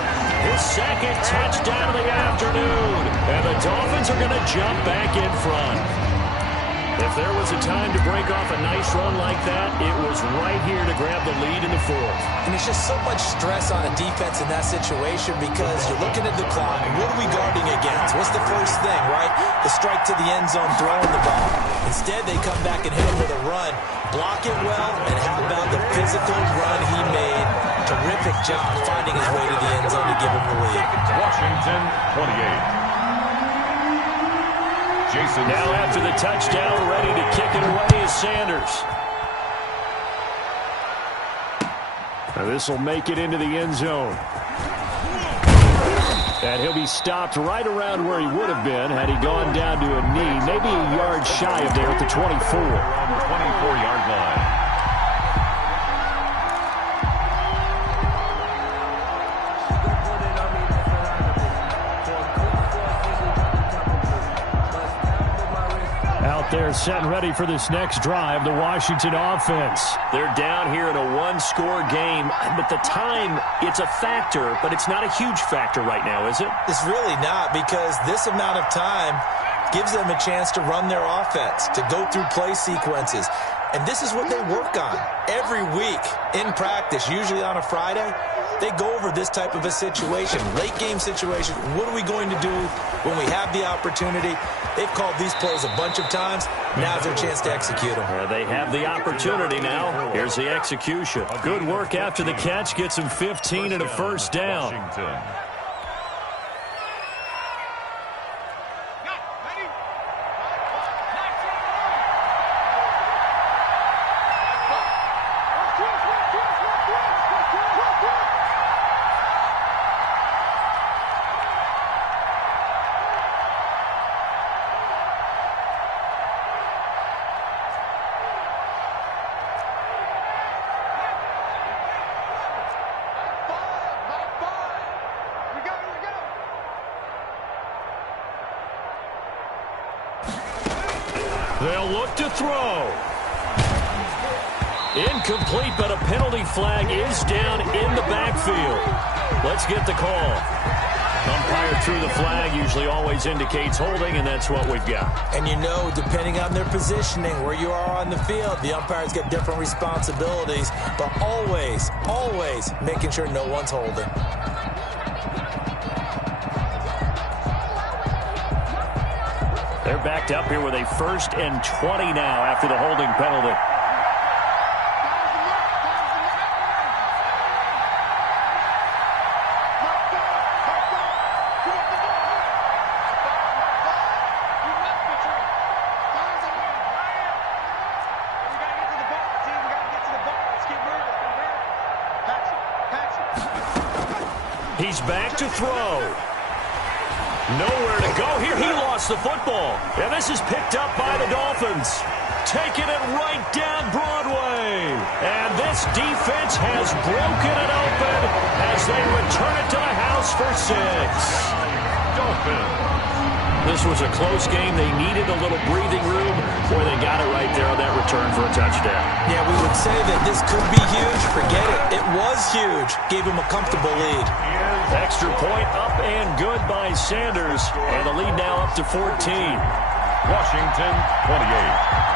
his 2nd touchdown of the afternoon. And the Dolphins are going to jump back in front. If there was a time to break off a nice run like that, it was right here to grab the lead in the 4th. And it's just so much stress on a defense in that situation because you're looking at the clock. What are we guarding against? What's the first thing, right? The strike to the end zone, throwing the ball. Instead, they come back and hit him with a run. Block it well, and how about the physical run he made? Terrific job finding his way to the end zone to give him the lead. Washington, 28. Now after the touchdown, ready to kick it away is Sanders. Now this will make it into the end zone. And he'll be stopped right around where he would have been had he gone down to a knee, maybe a yard shy of there at the 24. On the 24-yard line. They're set and ready for this next drive, the Washington offense. They're down here in a 1-score game, but the time, it's a factor, but it's not a huge factor right now, is it? It's really not, because this amount of time gives them a chance to run their offense, to go through play sequences. And this is what they work on every week in practice, usually on a Friday. They go over this type of a situation, late game situation. What are we going to do when we have the opportunity? They've called these plays a bunch of times. Now's their chance to execute them. They have the opportunity now. Here's the execution. Good work after the catch. Gets him 15 and a 1st down. Washington. They'll look to throw. Incomplete, but a penalty flag is down in the backfield. Let's get the call. Umpire threw the flag, usually always indicates holding, and that's what we've got. And you know, depending on their positioning, where you are on the field, the umpires get different responsibilities, but always, always making sure no one's holding. They're backed up here with a 1st and 20 now after the holding penalty. He's back to throw. Nowhere to go here. He lost the football. And this is picked up by the Dolphins. Taking it right down Broadway. And this defense has broken it open as they return it to the house for 6. Dolphins. This was a close game. They needed a little breathing room. Boy, they got it right there on that return for a touchdown. Yeah, we would say that this could be huge. Forget it. It was huge. Gave him a comfortable lead. Extra point up and good by Sanders. And the lead now up to 14. Washington 28.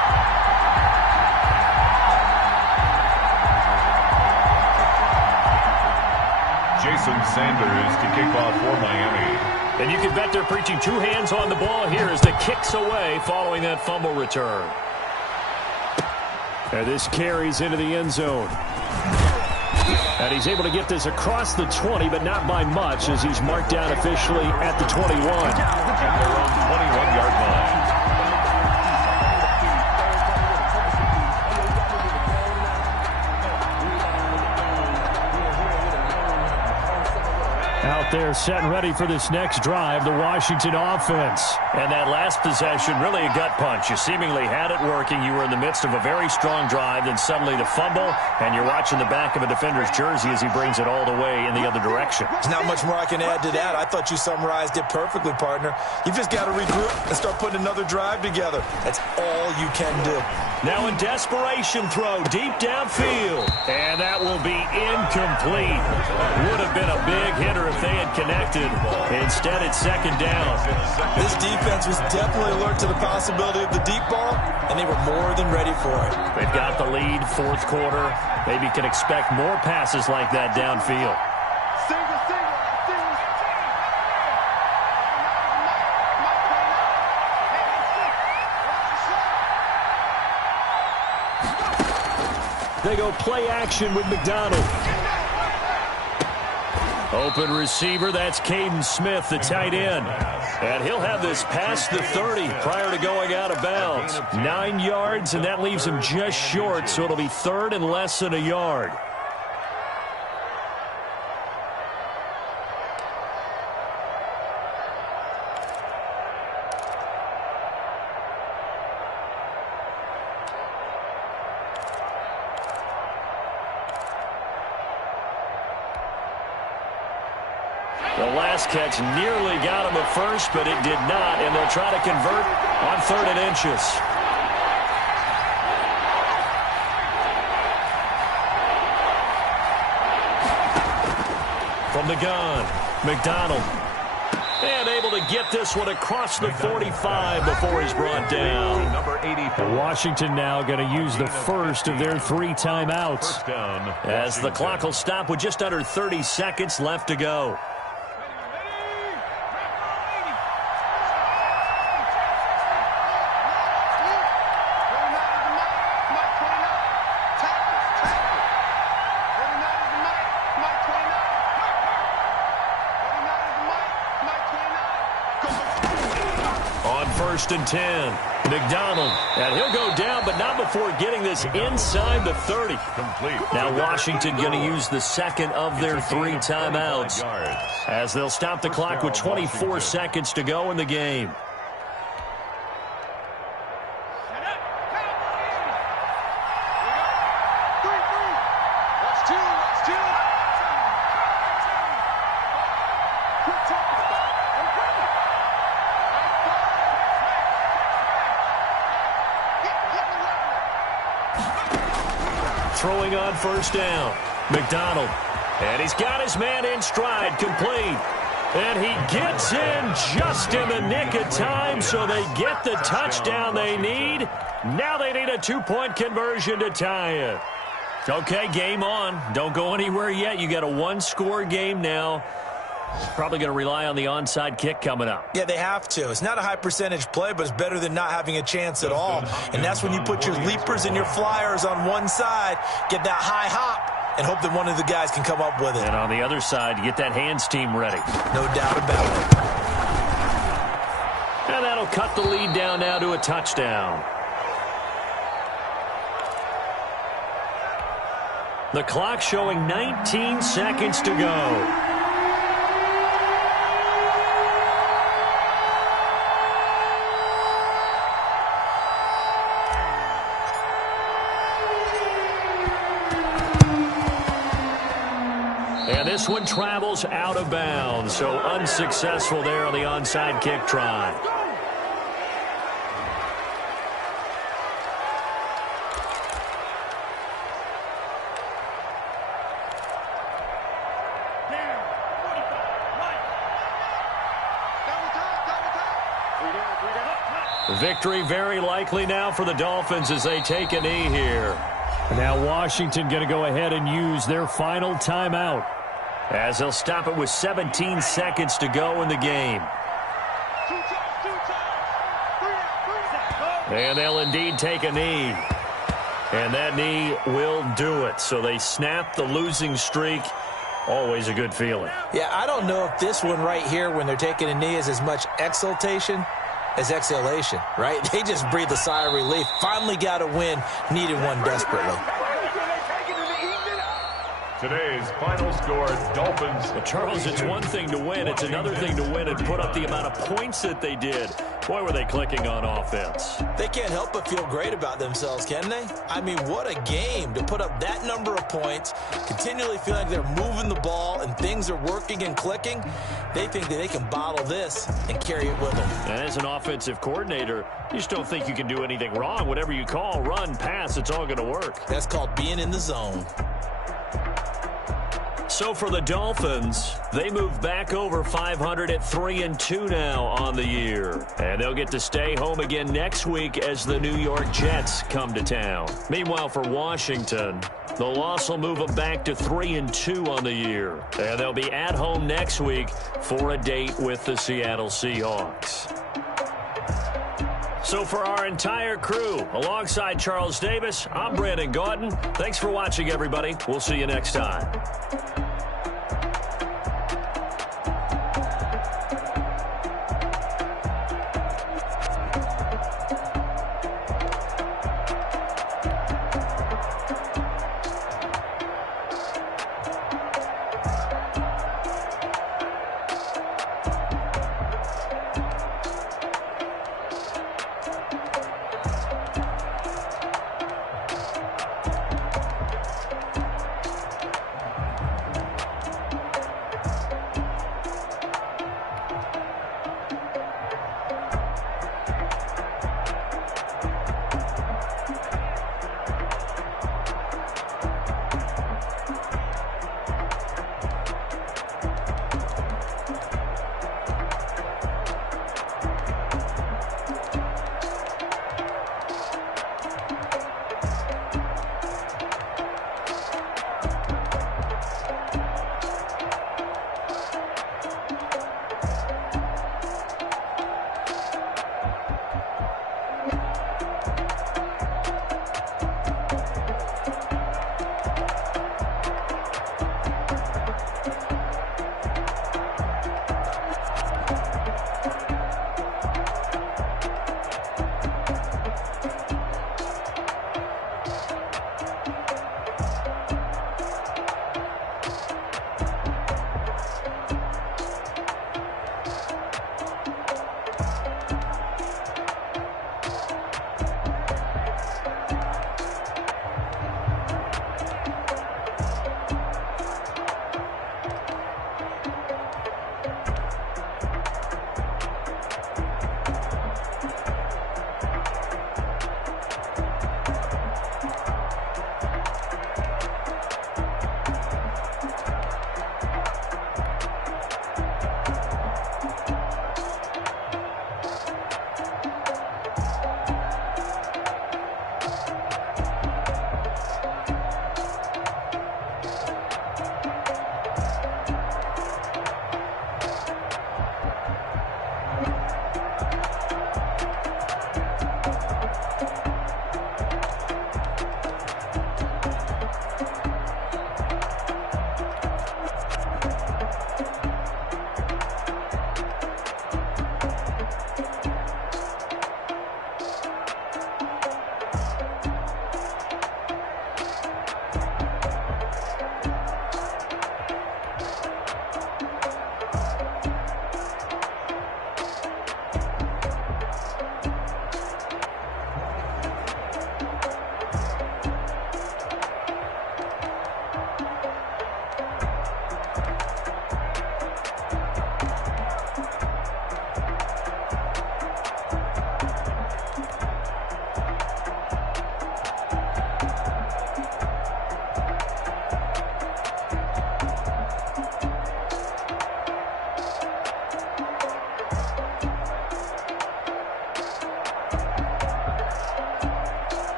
Jason Sanders to kick off for Miami. And you can bet they're preaching two hands on the ball here as the kick's away following that fumble return. And this carries into the end zone. And he's able to get this across the 20, but not by much as he's marked down officially at the 21. And they're on 21-yard line. Out there set and ready for this next drive, the Washington offense. And that last possession, really a gut punch. You seemingly had it working. You were in the midst of a very strong drive, then suddenly the fumble, and you're watching the back of a defender's jersey as he brings it all the way in the other direction. There's not much more I can add to that. I thought you summarized it perfectly, partner. You've just got to regroup and start putting another drive together. That's all you can do. Now in desperation throw deep downfield. And that will be incomplete. Would have been a big hitter if they had connected. Instead, it's second down. This defense was definitely alert to the possibility of the deep ball, and they were more than ready for it. They've got the lead, fourth quarter. Maybe can expect more passes like that downfield. They go play action with McDonald. Open receiver, that's Caden Smith, the tight end. And he'll have this past the 30 prior to going out of bounds. 9 yards, and that leaves him just short, so it'll be third and less than a yard. The last catch nearly got him at first, but it did not, and they'll try to convert on 3rd and inches. From the gun, McDonald. And able to get this one across the 45 before he's brought down. Number 84. Washington now going to use the first of their 3 timeouts. First down, As the clock will stop with just under 30 seconds left to go. First and 10. McDonald. And he'll go down, but not before getting this inside the 30. complete. Now Washington going to use the second of their 3 timeouts as they'll stop the clock with 24 seconds to go in the game. Throwing on first down. McDonald. And he's got his man in stride, complete. And he gets in just in the nick of time, so they get the touchdown they need. Now they need a 2-point conversion to tie it. Okay, game on. Don't go anywhere yet. You got a 1-score game now. Probably going to rely on the onside kick coming up. Yeah, they have to. It's not a high percentage play, but it's better than not having a chance at all. And that's when you put your leapers and your flyers on one side, get that high hop, and hope that one of the guys can come up with it. And on the other side, you get that hands team ready. No doubt about it. And that'll cut the lead down now to a touchdown. The clock showing 19 seconds to go. And this one travels out of bounds, so unsuccessful there on the onside kick try. Victory very likely now for the Dolphins as they take a knee here. Now Washington going to go ahead and use their final timeout, as they'll stop it with 17 seconds to go in the game. And they'll indeed take a knee. And that knee will do it. So they snap the losing streak. Always a good feeling. Yeah, I don't know if this one right here when they're taking a knee is as much exultation as exhalation, right? They just breathe a sigh of relief. Finally got a win. Needed one desperately. Today's final score, Dolphins. Well, Charles, it's one thing to win. It's another thing to win and put up the amount of points that they did. Boy, were they clicking on offense. They can't help but feel great about themselves, can they? I mean, what a game to put up that number of points, continually feel like they're moving the ball and things are working and clicking. They think that they can bottle this and carry it with them. And as an offensive coordinator, you just don't think you can do anything wrong. Whatever you call, run, pass, it's all going to work. That's called being in the zone. So for the Dolphins, they move back over 500 at 3-2 now on the year. And they'll get to stay home again next week as the New York Jets come to town. Meanwhile, for Washington, the loss will move them back to 3-2 on the year. And they'll be at home next week for a date with the Seattle Seahawks. So for our entire crew, alongside Charles Davis, I'm Brandon Gaudin. Thanks for watching, everybody. We'll see you next time.